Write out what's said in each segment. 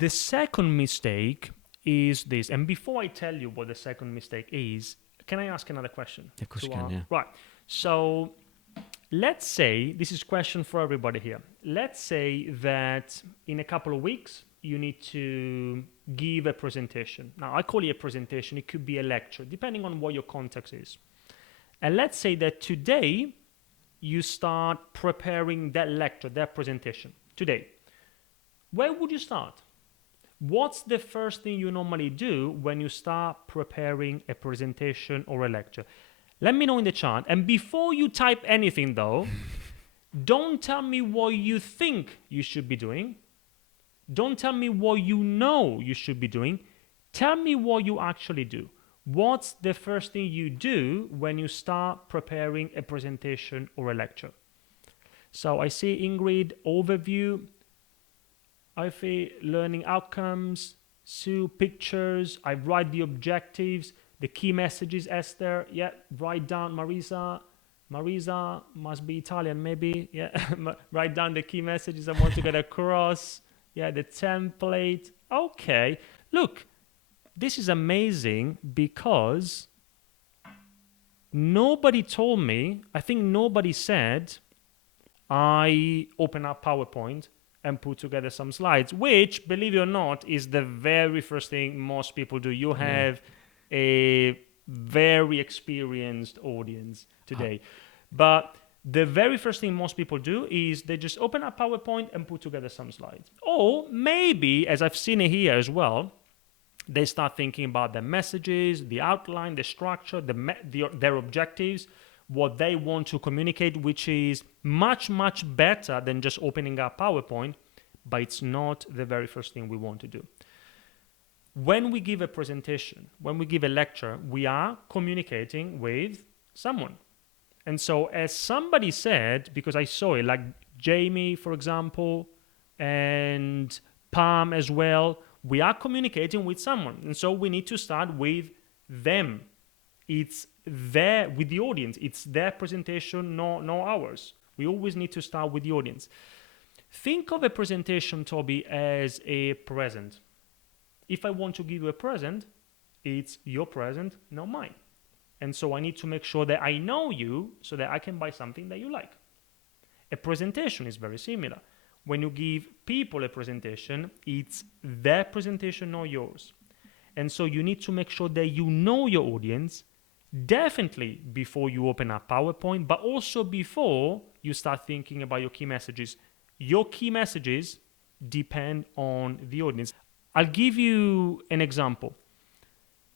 The second mistake is this. And before I tell you what the second mistake is, can I ask another question? Of course you can, yeah. Right. So let's say, this is a question for everybody here. Let's say that in a couple of weeks, you need to give a presentation. Now, I call it a presentation. It could be a lecture, depending on what your context is. And let's say that today, you start preparing that lecture, that presentation. Today. Where would you start? What's the first thing you normally do when you start preparing a presentation or a lecture? Let me know in the chat. And before you type anything though, don't tell me what you think you should be doing. Don't tell me what you know you should be doing. Tell me what you actually do. What's the first thing you do when you start preparing a presentation or a lecture? So I see Ingrid, overview, Ify, learning outcomes, Sue, pictures, I write the objectives, the key messages, Esther, yeah, write down Marisa must be Italian maybe, yeah, write down the key messages I want to get across, yeah, the template, okay. Look, this is amazing because nobody told me, I think nobody said, I open up PowerPoint and put together some slides, which, believe it or not, is the very first thing most people do. You have a very experienced audience today. But the very first thing most people do is they just open up PowerPoint and put together some slides. Or maybe, as I've seen it here as well, they start thinking about the messages, the outline, the structure, their objectives, what they want to communicate, which is much, much better than just opening up PowerPoint, but it's not the very first thing we want to do. When we give a presentation, when we give a lecture, we are communicating with someone. And so as somebody said, because I saw it, like Jamie, for example, and Pam as well, we are communicating with someone. And so we need to start with them. It's with the audience. It's their presentation, no ours. We always need to start with the audience. Think of a presentation, Toby, as a present. If I want to give you a present, it's your present, not mine. And so I need to make sure that I know you so that I can buy something that you like. A presentation is very similar. When you give people a presentation, it's their presentation, not yours. And so you need to make sure that you know your audience, definitely before you open up PowerPoint, but also before you start thinking about your key messages. Your key messages depend on the audience. I'll give you an example.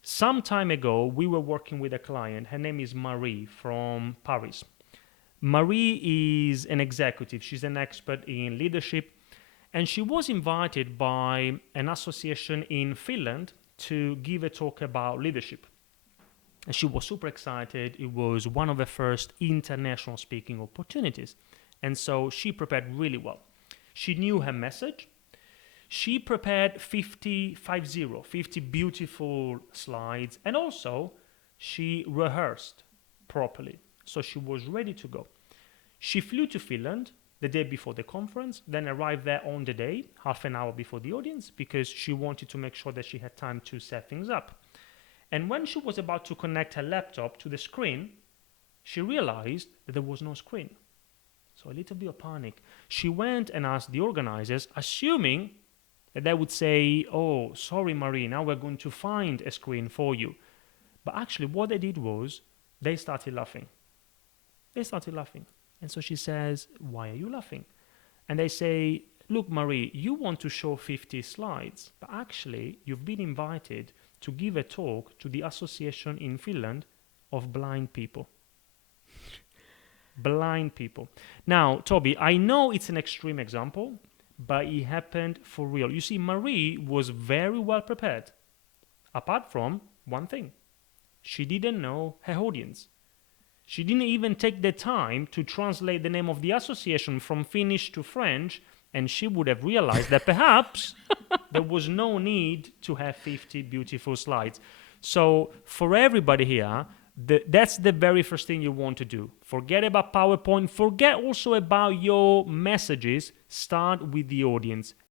Some time ago, we were working with a client. Her name is Marie from Paris. Marie is an executive. She's an expert in leadership. And she was invited by an association in Finland to give a talk about leadership. And she was super excited. It was one of the first international speaking opportunities. And so she prepared really well. She knew her message. She prepared 50 beautiful slides. And also, she rehearsed properly. So she was ready to go. She flew to Finland the day before the conference, then arrived there on the day, half an hour before the audience, because she wanted to make sure that she had time to set things up. And when she was about to connect her laptop to the screen, she realized that there was no screen. So a little bit of panic. She went and asked the organizers, assuming that they would say, oh, sorry, Marie, now we're going to find a screen for you. But actually what they did was they started laughing. And so she says, why are you laughing? And they say, look, Marie, you want to show 50 slides, but actually you've been invited to give a talk to the association in Finland of blind people. Blind people. Now, Toby, I know it's an extreme example, but it happened for real. You see, Marie was very well prepared, apart from one thing. She didn't know her audience. She didn't even take the time to translate the name of the association from Finnish to French, and she would have realized that perhaps there was no need to have 50 beautiful slides. So for everybody here, that's the very first thing you want to do. Forget about PowerPoint. Forget also about your messages. Start with the audience.